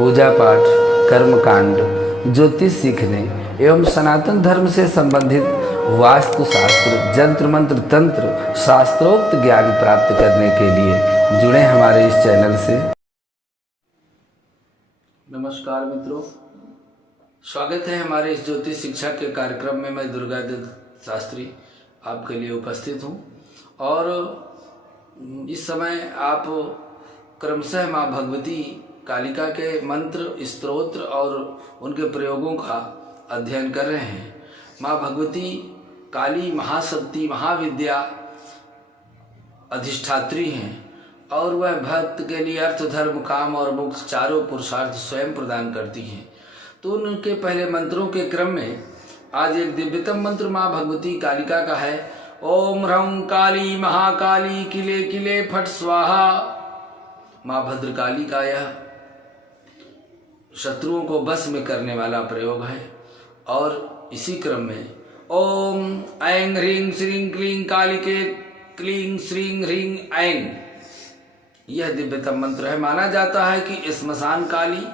पूजा पाठ, कर्मकांड, ज्योतिष सीखने एवं सनातन धर्म से संबंधित वास्तु शास्त्र, जंत्र मंत्र, तंत्र, शास्त्रोक्त ज्ञान प्राप्त करने के लिए जुड़े हमारे इस चैनल से। नमस्कार मित्रों, स्वागत है हमारे इस ज्योतिष शिक्षा के कार्यक्रम में। मैं दुर्गादत्त शास्त्री आपके लिए उपस्थित हूँ और इस समय आप क्रमशः माँ भगवती कालिका के मंत्र, स्तोत्र और उनके प्रयोगों का अध्ययन कर रहे हैं। माँ भगवती काली महाशक्ति, महाविद्या अधिष्ठात्री हैं और वह भक्त के लिए अर्थ, धर्म, काम और मोक्ष चारों पुरुषार्थ स्वयं प्रदान करती हैं। तो उनके पहले मंत्रों के क्रम में आज एक दिव्यतम मंत्र माँ भगवती कालिका का है। ओम ह्रौं काली महाकाली किले किले फट स्वाहा। माँ भद्रकाली का यह शत्रुओं को बस में करने वाला प्रयोग है। और इसी क्रम में ओम ऐं ह्रीं श्रीं क्लीं कालिके क्लीं श्रीं ह्रीं ऐं, यह दिव्यतम मंत्र है। माना जाता है कि स्मशान काली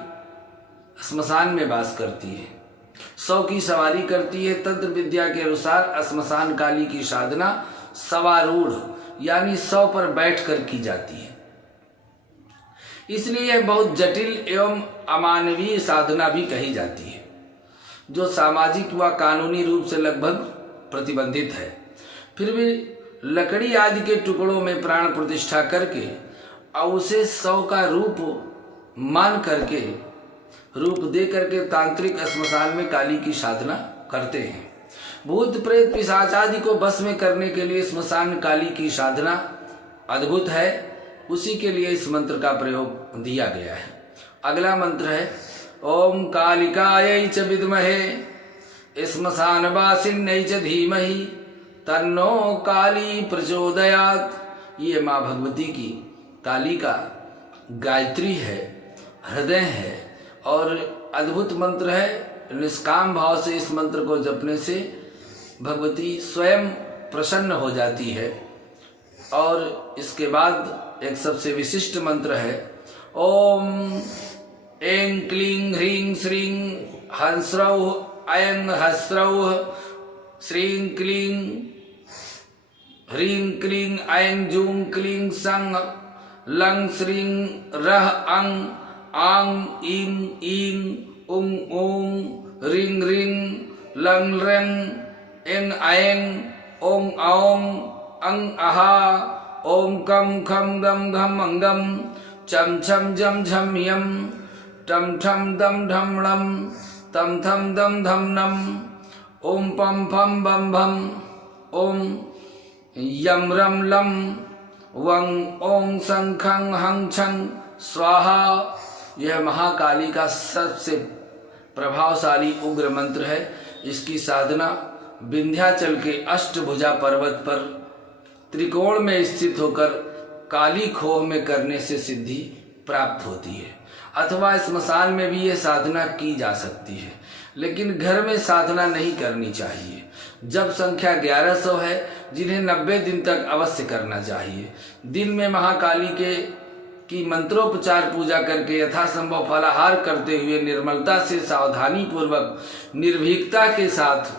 स्मशान में वास करती है, 100 की सवारी करती है। तंत्र विद्या के अनुसार स्मशान काली की साधना सवारूढ़ यानी 100 पर बैठकर की जाती है, इसलिए यह बहुत जटिल एवं अमानवीय साधना भी कही जाती है, जो सामाजिक व कानूनी रूप से लगभग प्रतिबंधित है। फिर भी लकड़ी आदि के टुकड़ों में प्राण प्रतिष्ठा करके और उसे 100 का रूप मान करके, रूप दे करके तांत्रिक स्मशान में काली की साधना करते हैं। भूत प्रेत पिशाच आदि को बस में करने के लिए स्मशान काली की साधना अद्भुत है, उसी के लिए इस मंत्र का प्रयोग दिया गया है। अगला मंत्र है ओम कालिकायै च विद्महे श्मशानवासिन्यै च धीमहि तन्नो काली प्रचोदयात्। ये माँ भगवती की काली का गायत्री है, हृदय है और अद्भुत मंत्र है। निष्काम भाव से इस मंत्र को जपने से भगवती स्वयं प्रसन्न हो जाती है। और इसके बाद एक सबसे विशिष्ट मंत्र है ओम ऐं क्लीं ह्रीं श्रीं हंस्रौः ऐं हस्रौः श्रीं क्लीं ह्रीं क्लीं ऐं जूं क्लीं सं लं श्रीं रः अं आं ईं ईं उं ऊं ह्रीं ह्रीं लं लं ऐं ऐं ओं औं अं अहा ओम कम खम गम घम अंगम चम छम जम झम यम टम ठम दम ढम णम तम थम दम धम नम ओम पम फम बम भम ओम यम रम लम वं ओं सं खं हं छं स्वाहा। यह महाकाली का सबसे प्रभावशाली उग्र मंत्र है। इसकी साधना विंध्याचल के अष्टभुजा पर्वत पर त्रिकोण में स्थित होकर काली खोह में करने से सिद्धि प्राप्त होती है, अथवा स्मशान में भी यह साधना की जा सकती है, लेकिन घर में साधना नहीं करनी चाहिए। जब संख्या 1100 है, जिन्हें 90 दिन तक अवश्य करना चाहिए। दिन में महाकाली की मंत्रोपचार पूजा करके यथासंभव फलाहार करते हुए निर्मलता से, सावधानी पूर्वक, निर्भीकता के साथ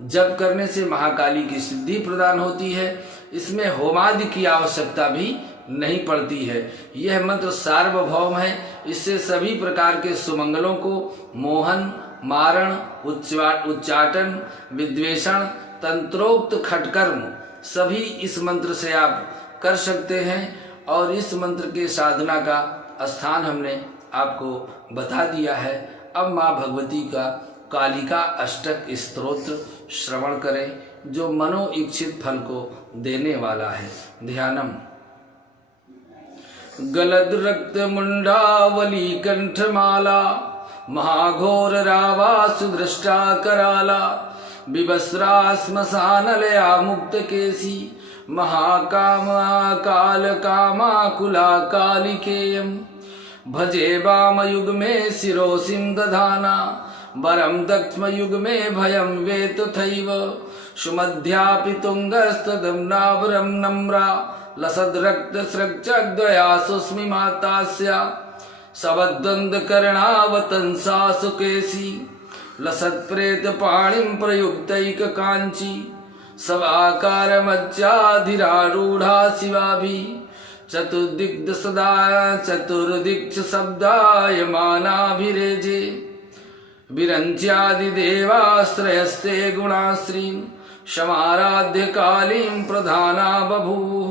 जप करने से महाकाली की सिद्धि प्रदान होती है। इसमें होमादि की आवश्यकता भी नहीं पड़ती है। यह मंत्र सार्वभौम है। इससे सभी प्रकार के सुमंगलों को मोहन, मारण, उच्चाटन, विद्वेषण, तंत्रोक्त खटकर्म सभी इस मंत्र से आप कर सकते हैं। और इस मंत्र के साधना का स्थान हमने आपको बता दिया है। अब माँ भगवती का कालिका अष्टक स्तोत्र श्रवण करें, जो मनो इच्छित फल को देने वाला है। ध्यानम गलद रक्त मुंडावली कंठमाला महाघोर रावा सुदृष्टा कराला विवस्त्रा श्मशानलया मुक्त केसी महाकामा काल कामाकुला कालिकेयम भजे वाम युग में शिरोसिं दधाना वरम दक्ष्म युग में भयम वे तथैव सुमध्यापि तुंगस्तदम्नावरम नम्रा लसद रक्त स्रक्चद्वया सुस्मि मातास्या सवद्वन्द्व कर्णावतंसा सुकेशी लसत्प्रेत पाणिं प्रयुक्तैक कांची सवाकार मज्जाधिरारूढ़ा शिवाभि चतुर्दिग्ध सदा चतुर्दिक्ष शब्दायमानाभिरेजे विरञ्च्यादिदेवाश्रयस्ते गुणाश्रीं समाराध्य कालीं प्रधाना बभूव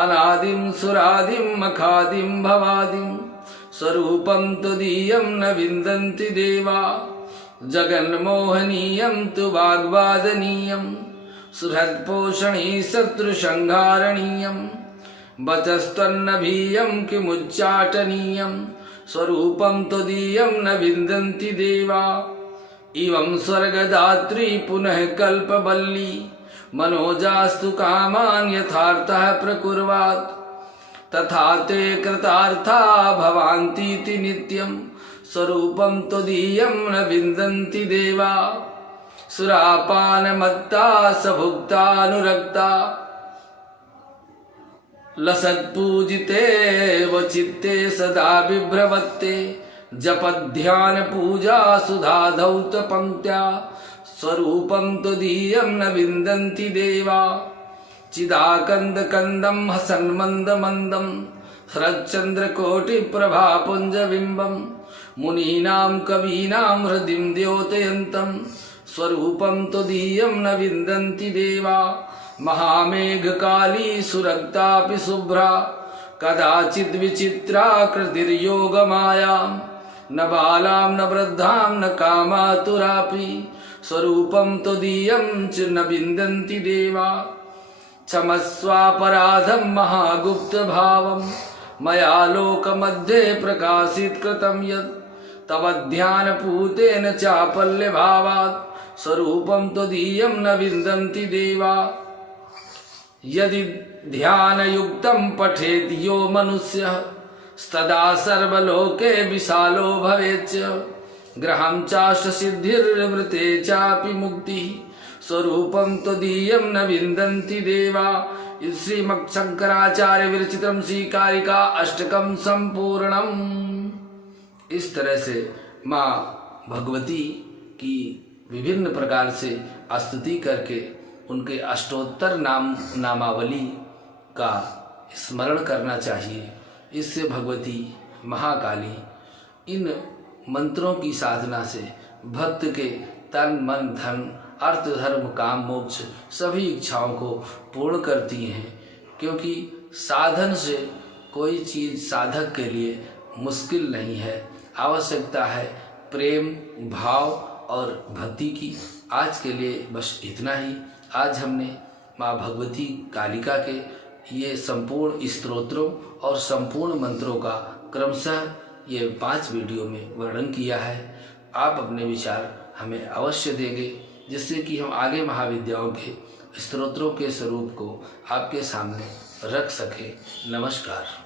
अनादिं सुरादिं मखादिं भवादिं स्वरूपं त्वदीयं न विन्दन्ति देवा जगन्मोहनीयं तु वाग्वादनीयं सुहृत्पोषणी शत्रुसंहारणीयं वचस्त्वन्नभीयं किमुच्चाटनीयं स्वरूपं त्वदीयं न विन्दन्ति देवा इवं स्वर्गदात्री पुनः कल्पवल्ली मनोजास्तु कामान् यथार्थः प्रकुर्वात् तथा ते कृतार्था भवान्तीति नित्यं स्वरूपं त्वदीयं न विन्दन्ति देवा सुरापानमत्ता सभुक्तानुरक्ता लसत्पूजिते वचित्ते सदा बिभ्रवत्ते जपध्यान पूजा सुधा धौत पंक्त्या स्वरूपं त्वदीयं न विन्दन्ति देवा चिदाकंद कंदं हसन्मन्द मंदं हृच्चन्द्रकोटि प्रभापुञ्ज बिम्बं मुनीनां कवीनां हृदिं द्योतयन्तं स्वरूपं त्वदीयं न विन्दन्ति देवा महामेघकाली सुरक्तापि शुभ्रा कदाचिद् विचित्रा कृतिर्योगमायां न बालां न वृद्धां न कामातुरापि स्वरूपं त्वदीयं च न विन्दन्ति देवा क्षमस्वापराधं महागुप्तभावं मया लोकमध्ये प्रकाशित कृतं यत् तव ध्यानपूतेन चापल्यभावात् स्वरूपं त्वदीयं न विन्दन्ति देवा यदि ध्यानयुक्तं पठेत् यो मनुष्यः तदा सर्वलोके विशालो भवेच्च ग्रहं चाष्टसिद्धिर्वृते चापि मुक्तिः स्वरूपं त्वदीयं न विन्दन्ति देवा। श्रीमच्छंकराचार्य विरचितम श्रीकारिका अष्टकम संपूर्णम। इस तरह से माँ भगवती की विभिन्न प्रकार से स्तुति करके उनके अष्टोत्तर नामावली का स्मरण करना चाहिए। इससे भगवती महाकाली इन मंत्रों की साधना से भक्त के तन मन धन अर्थ धर्म काम मोक्ष सभी इच्छाओं को पूर्ण करती हैं, क्योंकि साधन से कोई चीज़ साधक के लिए मुश्किल नहीं है। आवश्यकता है प्रेम भाव और भक्ति की। आज के लिए बस इतना ही। आज हमने माँ भगवती कालिका के ये संपूर्ण स्तोत्रों और संपूर्ण मंत्रों का क्रमशः ये 5 वीडियो में वर्णन किया है। आप अपने विचार हमें अवश्य देंगे, जिससे कि हम आगे महाविद्याओं के स्तोत्रों के स्वरूप को आपके सामने रख सकें। नमस्कार।